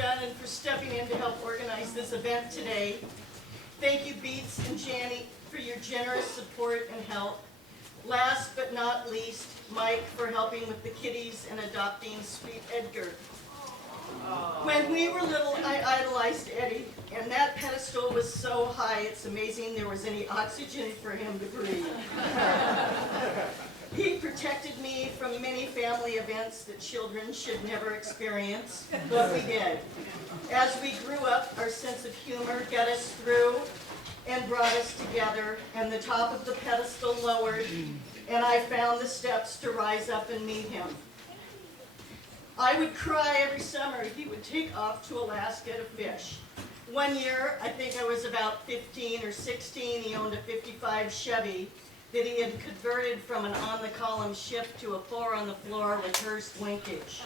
done and for stepping in to help organize this event today. Thank you, Beats and Janie, for your generous support and help. Last but not least, Mike for helping with the kiddies and adopting sweet Edgar. When we were little, I idolized Eddie, and that pedestal was so high, it's amazing there was any oxygen for him to breathe. He protected me from many family events that children should never experience, but we did. As we grew up, our sense of humor got us through and brought us together, and the top of the pedestal lowered, and I found the steps to rise up and meet him. I would cry every summer. He would take off to Alaska to fish. One year, I think I was about 15 or 16, he owned a 55 Chevy that he had converted from an on-the-column shift to a four-on-the-floor with Hearst linkage.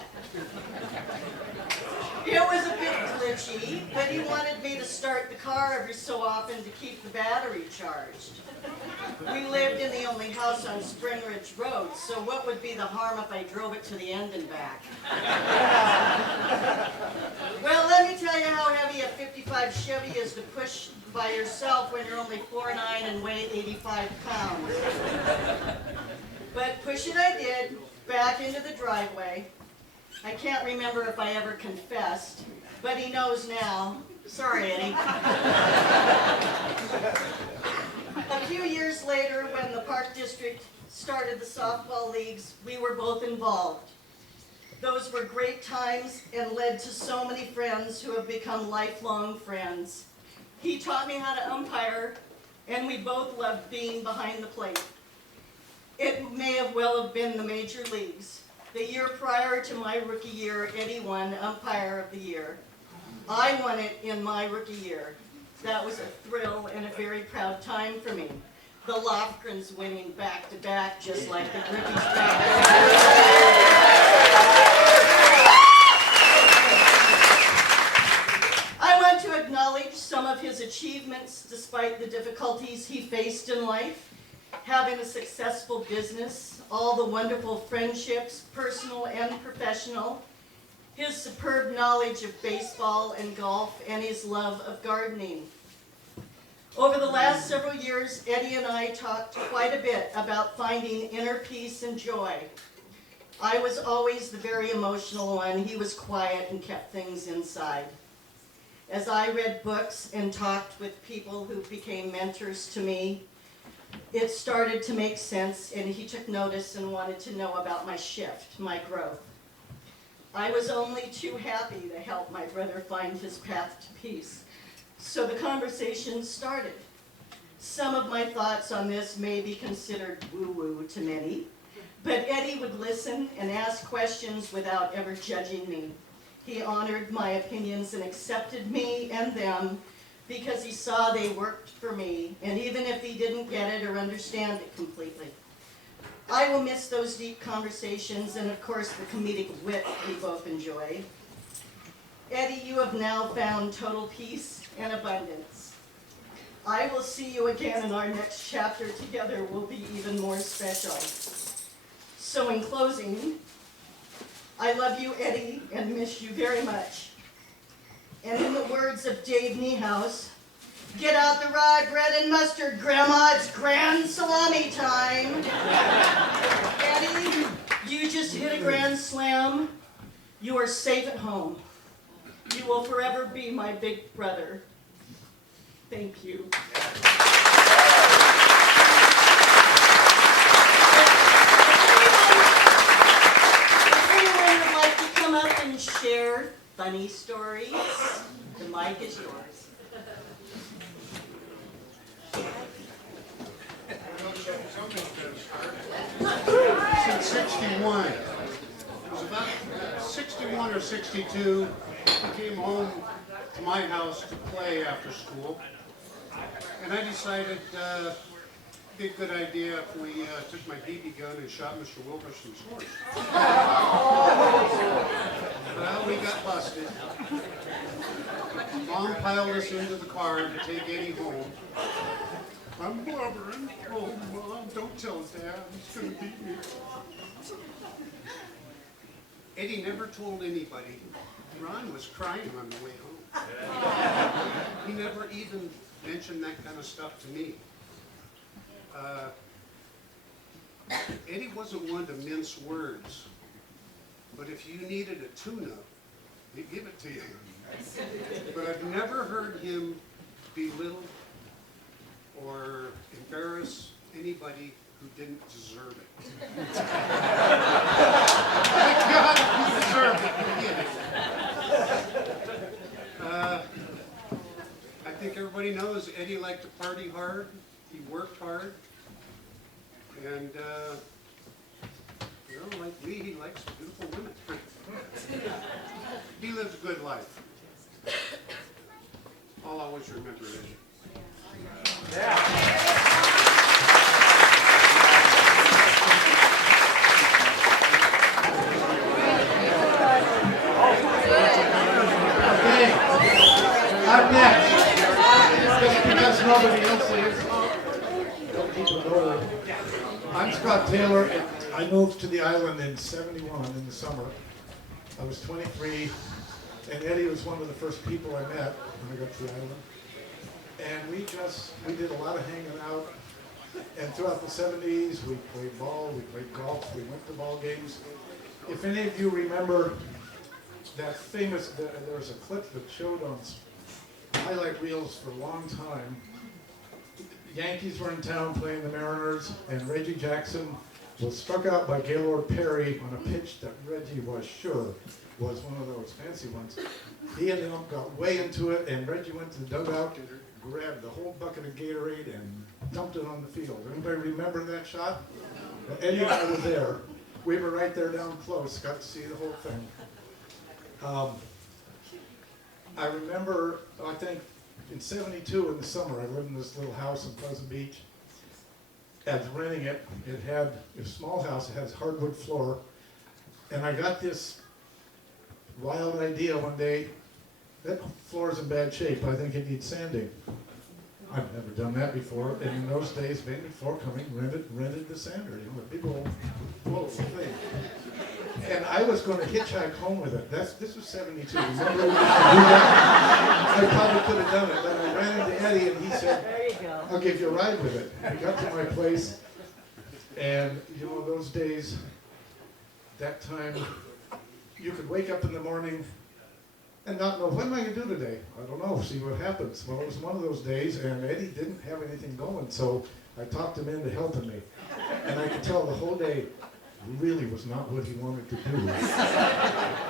It was a bit glitchy, but he wanted me to start the car every so often to keep the battery charged. We lived in the only house on Spring Ridge Road, so what would be the harm if I drove it to the end and back? Well, let me tell you how heavy a 55 Chevy is to push by yourself when you're only 4'9" and weigh 85 pounds. But push it I did, back into the driveway. I can't remember if I ever confessed, but he knows now. Sorry, Eddie. A few years later, when the Park District started the softball leagues, we were both involved. Those were great times and led to so many friends who have become lifelong friends. He taught me how to umpire, and we both loved being behind the plate. It may have well have been the major leagues. The year prior to my rookie year, Eddie won Umpire of the Year. I won it in my rookie year. That was a thrill and a very proud time for me. The Lofgrens winning back-to-back, just like the rookies back-to-back. I want to acknowledge some of his achievements despite the difficulties he faced in life. Having a successful business, all the wonderful friendships, personal and professional, his superb knowledge of baseball and golf, and his love of gardening. Over the last several years, Eddie and I talked quite a bit about finding inner peace and joy. I was always the very emotional one. He was quiet and kept things inside. As I read books and talked with people who became mentors to me, it started to make sense, and he took notice and wanted to know about my shift, my growth. I was only too happy to help my brother find his path to peace. So the conversation started. Some of my thoughts on this may be considered woo-woo to many, but Eddie would listen and ask questions without ever judging me. He honored my opinions and accepted me and them because he saw they worked for me, and even if he didn't get it or understand it completely. I will miss those deep conversations and, of course, the comedic wit we both enjoyed. Eddie, you have now found total peace and abundance. I will see you again, and our next chapter together will be even more special. So in closing, I love you, Eddie, and miss you very much. And in the words of Dave Niehaus, get out the rye bread and mustard, Grandma, it's grand salami time. Eddie, you just hit a grand slam. You are safe at home. You will forever be my big brother. Thank you. If anyone would like to come up and share funny stories, the mic is yours. Since 61. It was about 61 or 62. I came home to my house to play after school. And I decided it'd be a good idea if we took my BB gun and shot Mr. Wilkerson's horse. Well, we got busted. Mom piled us into the car to take Eddie home. I'm blubbering. Oh, Mom, don't tell Dad. He's going to beat me. Eddie never told anybody Ron was crying on the way home. He never even mentioned that kind of stuff to me. Eddie wasn't one to mince words, but if you needed a tune-up, he'd give it to you. But I've never heard him belittle or embarrass anybody who didn't deserve it. Thank God he deserved it. I think everybody knows Eddie liked to party hard. He worked hard. And, like me, he likes beautiful women. He lives a good life. I'll always remember Eddie. Up next, just because nobody else is, I'm Scott Taylor, and I moved to the island in '71 in the summer. I was 23, and Eddie was one of the first people I met when I got to the island. And we did a lot of hanging out. And throughout the '70s, we played ball, we played golf, we went to ball games. If any of you remember that famous, there was a clip that showed on highlight reels for a long time. Yankees were in town playing the Mariners, and Reggie Jackson was struck out by Gaylord Perry on a pitch that Reggie was sure was one of those fancy ones. He ended up got way into it, and Reggie went to the dugout and grabbed the whole bucket of Gatorade and dumped it on the field. Anybody remember that shot? Well, Eddie and I were there. We were right there down close, got to see the whole thing. I remember, I think, in '72 in the summer, I lived in this little house in Pleasant Beach. I was renting it. It had a small house. It has hardwood floor. And I got this wild idea one day. That floor's in bad shape. I think it needs sanding. I've never done that before. And in those days, Bainbridge Floor Coming rented the sander, you know, a big old full thing. And I was going to hitchhike home with it. This was '72. Remember we used to do that? I probably could have done it, but I ran into Eddie and he said, There you go. I'll give you a ride with it. We got to my place, and you know, those days, that time, you could wake up in the morning and not know, what am I going to do today? I don't know, see what happens. Well, it was one of those days, and Eddie didn't have anything going, so I talked him into helping me. And I could tell the whole day really was not what he wanted to do.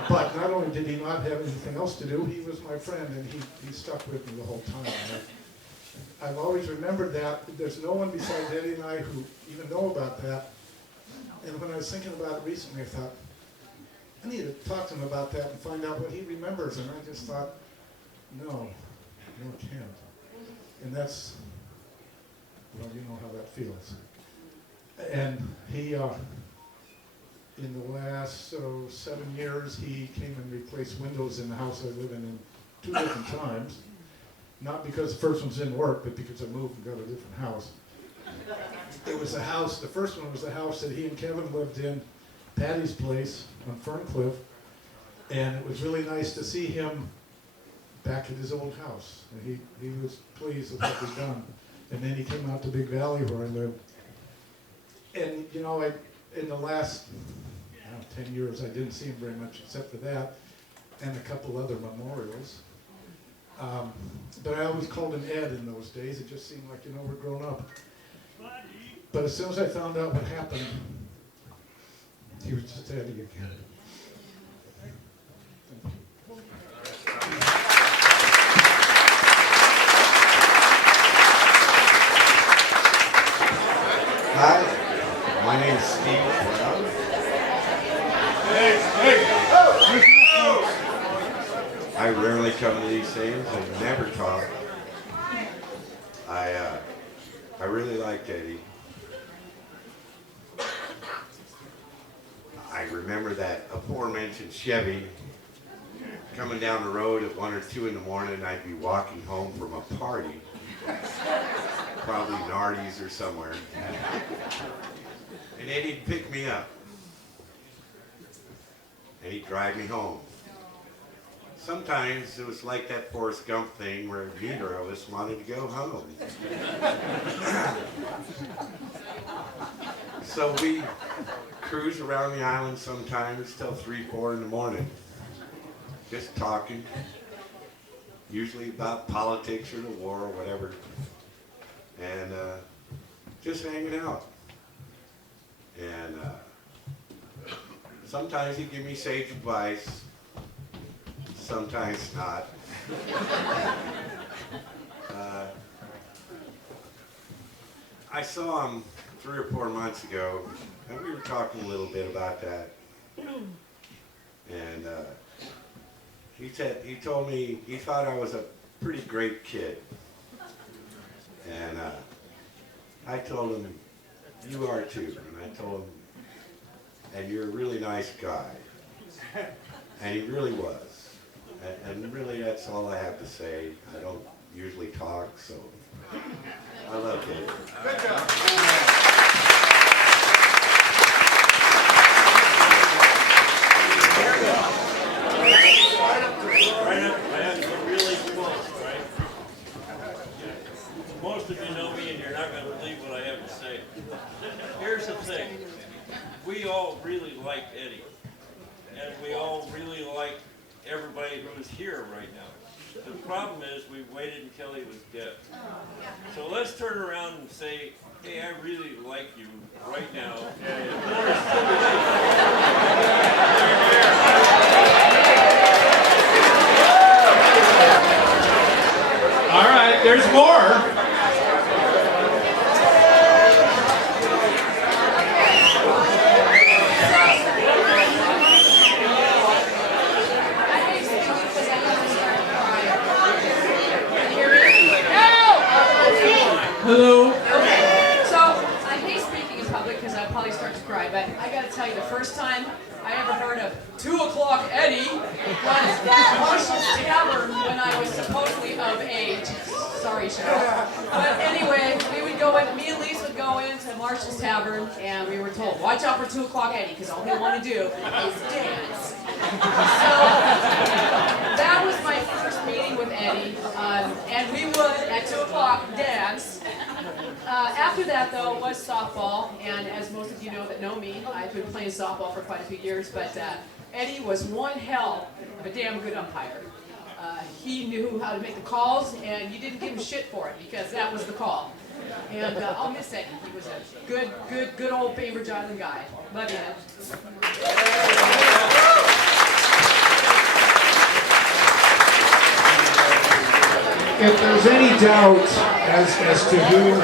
But not only did he not have anything else to do, he was my friend, and he stuck with me the whole time. I've always remembered that. There's no one besides Eddie and I who even know about that. And when I was thinking about it recently, I thought, I need to talk to him about that and find out what he remembers. And I just thought, no, I can't. And that's, well, you know how that feels. And he, in the last 7 years, he came and replaced windows in the house I live in 2 different times. Not because the first ones didn't work, but because I moved and got a different house. It was a house, the first one was the house that he and Kevin lived in, Patty's place on Ferncliff. And it was really nice to see him back at his old house. And he was pleased with what we'd done. And then he came out to Big Valley where I live. And you know, in the last 10 years, I didn't see him very much except for that and a couple other memorials. But I always called him Ed in those days. It just seemed like, you know, we're grown up. But as soon as I found out what happened, he was just Eddie again. Hi, my name is Steve Brown. I rarely come to these things and never talk. I really like Eddie. I remember that aforementioned Chevy coming down the road at 1 or 2 in the morning. I'd be walking home from a party, probably Nardi's or somewhere, and Eddie'd pick me up. and he'd drive me home. Sometimes it was like that Forrest Gump thing where neither of us wanted to go home. So we cruise around the island sometimes till 3, 4 in the morning, just talking, usually about politics or the war or whatever, and just hanging out. And sometimes he'd give me sage advice, sometimes not. I saw him 3 or 4 months ago, and we were talking a little bit about that. And he told me he thought I was a pretty great kid. And I told him, you are too. And I told him, and you're a really nice guy. And he really was. And really, that's all I have to say. I don't usually talk, so I love Dave. Good job. Really close, right? Most of you know me and you're not going to believe what I have to say. Here's the thing. We all really like Eddie. And we all really like everybody who's here right now. The problem is we waited until he was dead. So let's turn around and say, hey, I really like you right now. All right, there's more. Hello. Okay, so I hate speaking in public because I'll probably start to cry, but I gotta tell you, the first time I ever heard of 2 o'clock Eddie was Marshall's Tavern when I was supposedly of age. Sorry, Cheryl. But anyway, we would go in, me and Lisa would go into Marshall's Tavern, and we were told, watch out for 2 o'clock Eddie, because all he'll want to do is dance. So that was my first meeting with Eddie, and we would, at 2 o'clock, dance. After that, though, was softball, and as most of you know that know me, I've been playing softball for quite a few years, but Eddie was one hell of a damn good umpire. He knew how to make the calls, and you didn't give him shit for it, because that was the call. And I'll miss Eddie. He was a good old Bainbridge Island guy. Love you, Ed. If there's any doubt as to who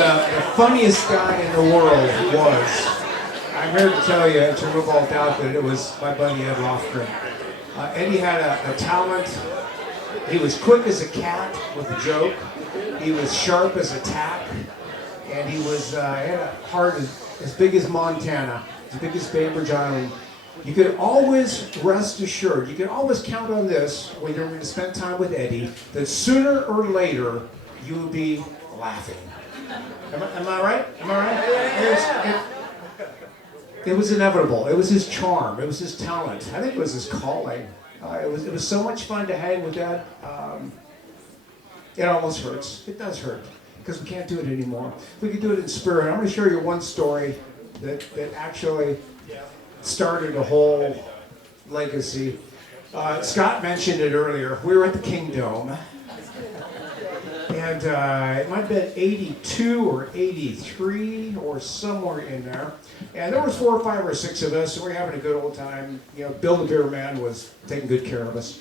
the funniest guy in the world was, I'm here to tell you, to remove all doubt, that it was my buddy Eddie Lofgren. Eddie had a talent. He was quick as a cat with a joke. He was sharp as a tack. And he had a heart as big as Montana, as big as Bainbridge Island. You could always rest assured, you could always count on this when you're going to spend time with Eddie, that sooner or later you will be laughing. Am I right? Am I right? It was inevitable. It was his charm. It was his talent. I think it was his calling. It was so much fun to hang with Dad. It almost hurts. It does hurt because we can't do it anymore. We can do it in spirit. I'm going to share you one story that actually started a whole legacy. Scott mentioned it earlier. We were at the King Dome. And it might have been 82 or 83 or somewhere in there. And there was 4 or 5 or 6 of us, and we were having a good old time. You know, Bill the beer man was taking good care of us.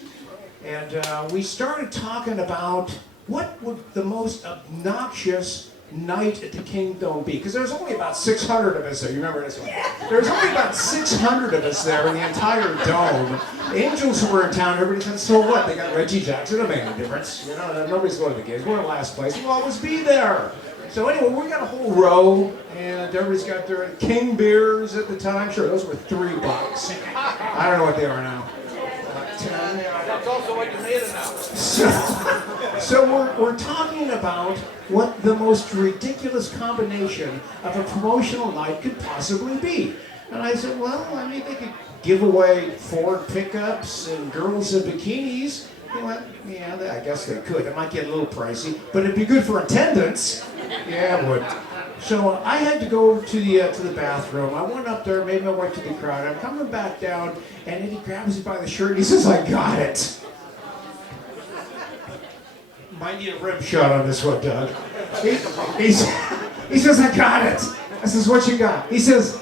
And we started talking about what would the most obnoxious night at the King Dome be? Because there's only about 600 of us there. You remember this one? There's only about 600 of us there in the entire dome. Angels who were in town, everybody said, so what? They got Reggie Jackson. It don't make any difference. You know, nobody's going to the games. We're in last place. We'll always be there. So anyway, we got a whole row, and everybody's got their King beers at the time. Sure, those were $3. I don't know what they are now. 10. That's also what you made it now. So we're talking about what the most ridiculous combination of a promotional night could possibly be. And I said, well, I mean, they could give away Ford pickups and girls in bikinis. You know what? Yeah, I guess they could. It might get a little pricey, but it'd be good for attendance. Yeah, it would. So I had to go to the bathroom. I went up there, made my way to the crowd. I'm coming back down, and then he grabs me by the shirt and he says, "I got it." Might need a rim shot on this one, Doug. He says, "I got it." I says, "What you got?" He says,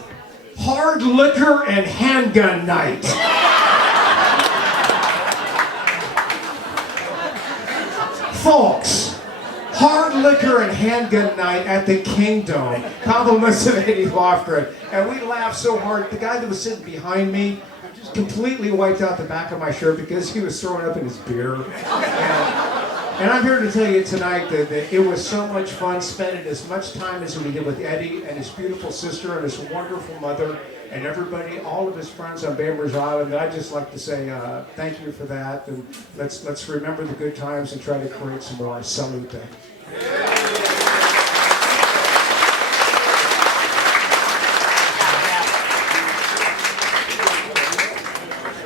"Hard liquor and handgun night." Folks, hard liquor and handgun night at the Kingdom. Compliments of Eddie Lofgren. And we laughed so hard. The guy that was sitting behind me just completely wiped out the back of my shirt because he was throwing up in his beer. And I'm here to tell you tonight that it was so much fun spending as much time as we did with Eddie and his beautiful sister and his wonderful mother and everybody, all of his friends on Bainbridge Island. I'd just like to say thank you for that, and let's remember the good times and try to create some more. Salute.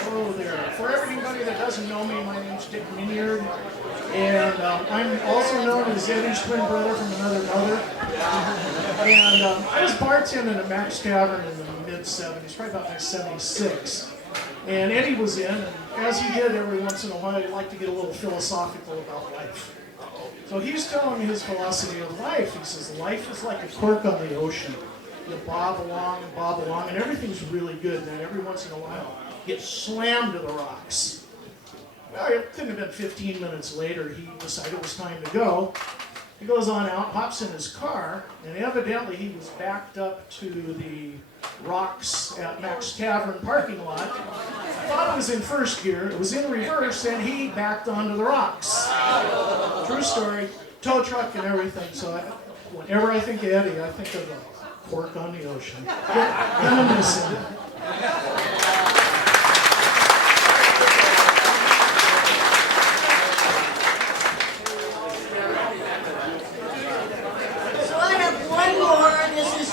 Hello there. For everybody that doesn't know me, my name's Dick Minyard, and I'm also known as Eddie's twin brother from another mother. And I was bartending at Mac's Tavern in the mid-'70s, probably about 1976. And Eddie was in, and as he did every once in a while, he liked to get a little philosophical about life. So he was telling me his philosophy of life. He says, life is like a cork on the ocean. You bob along, and everything's really good. And then every once in a while, you get slammed to the rocks. Well, it couldn't have been 15 minutes later. He decided it was time to go. He goes on out, hops in his car, and evidently he was backed up to the rocks at Mac's Tavern parking lot. Thought it was in first gear. It was in reverse, and he backed onto the rocks. True story. Tow truck and everything. So whenever I think of Eddie, I think of the cork on the ocean. Gonna miss him.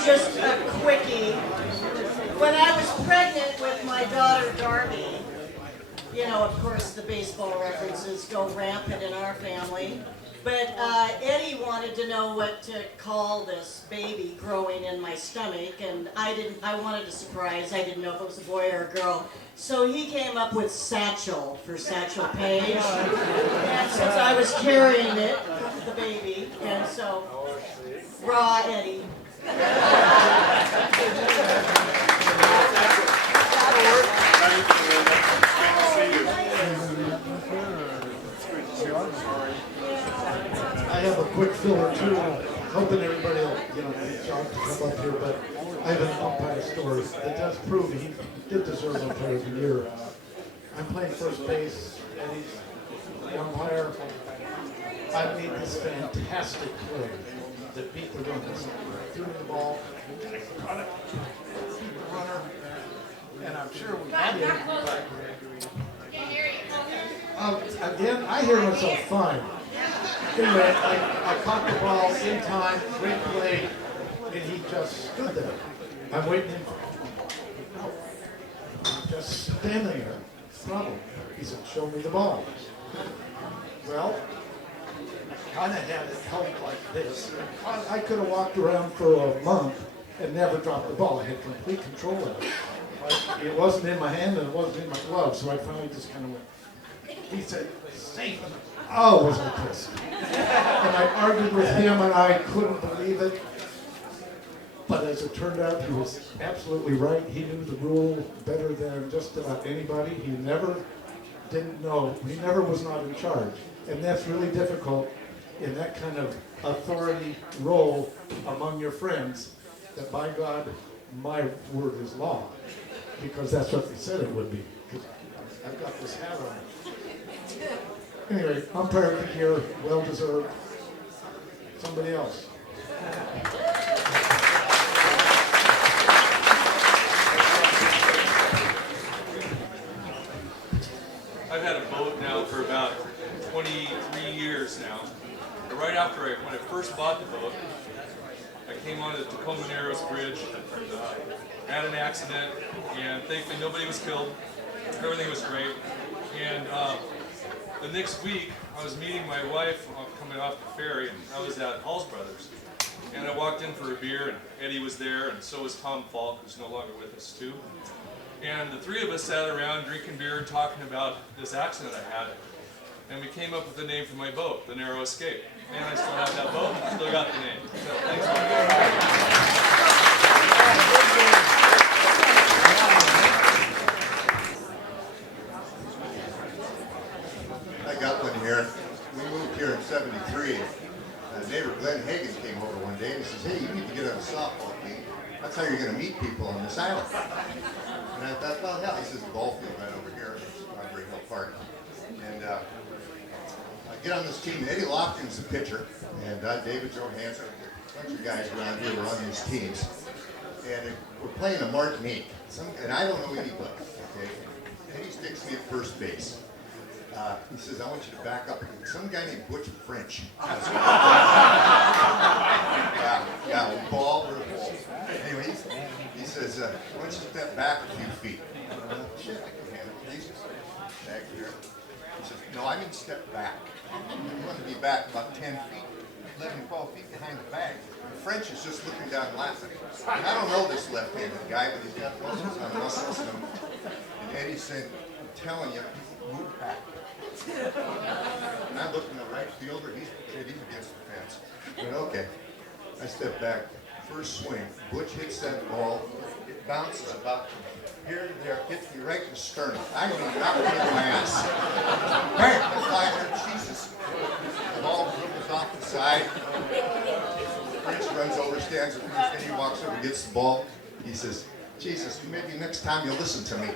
Just a quickie. When I was pregnant with my daughter Darby, you know, of course the baseball references go rampant in our family, but Eddie wanted to know what to call this baby growing in my stomach, and I wanted a surprise. I didn't know if it was a boy or a girl. So he came up with Satchel for Satchel Paige. And since I was carrying it, the baby, and so raw Eddie. I have a quick filler too. Hoping everybody will, get John to come up here, but I have an umpire story that does prove he did deserve umpire of the year. I'm playing first base, and he's the umpire. I made this fantastic play that beat the runners. Threw the ball, caught it, beat the runner, and I'm sure we had it. Again, I hear myself fine. Anyway, I caught the ball in time, great play, and he just stood there. I'm waiting. I'm just standing there. Problem. He said, "Show me the ball." Well, kind of had it held like this. I could have walked around for a month and never dropped the ball. I had complete control of it. But it wasn't in my hand and it wasn't in my glove, so I finally just kind of went. He said, "Safe." Oh, was I pissed. And I argued with him and I couldn't believe it. But as it turned out, he was absolutely right. He knew the rule better than just about anybody. He never didn't know. He never was not in charge. And that's really difficult in that kind of authority role among your friends, that by God, my word is law. Because that's what they said it would be. Because I've got this hat on. Anyway, umpire of the year, well deserved. Somebody else. I've had a boat now for about 23 years now. And right after when I first bought the boat, I came on the Tacoma Narrows Bridge, had an accident, and thankfully nobody was killed. Everything was great. And the next week, I was meeting my wife coming off the ferry, and I was at Hall's Brothers. And I walked in for a beer, and Eddie was there, and so was Tom Falk, who's no longer with us too. And the three of us sat around drinking beer and talking about this accident I had. And we came up with the name for my boat, the Narrow Escape. And I still have that boat, still got the name. So thanks for I got one here. We moved here in '73. Neighbor Glenn Hagan came over one day and he says, "Hey, you need to get on a softball team. That's how you're going to meet people on this island." And I thought, well, hell, he says, the ball field right over here at Great Hill Park. And I get on this team. Eddie Lofgren is the pitcher, and David Johansson, a bunch of guys around here were on these teams. And we're playing a Martinique. And I don't know anybody, okay? Eddie sticks me at first base. He says, "I want you to back up." Some guy named Butch French. Yeah, ball or ball. Anyway, he says, "Why don't you step back a few feet?" Shit, I can handle it. Jesus. Back here. He says, "No, I mean step back. I want to be back about 10 feet, 11, 12 feet behind the bag." And French is just looking down laughing. And I don't know this left-handed guy, but he's got muscles on muscles. And Eddie said, "I'm telling you, move back." And I look in the right fielder, he's against the fence. But okay, I step back, first swing, Butch hits that ball, it bounces about from here to there, hits me right in the sternum. I mean, knocked me in my ass. Bam! I fly there, Jesus. The ball ripples off the side. Prince runs over, stands at first, and he walks over, gets the ball. He says, "Jesus, maybe next time you'll listen to me."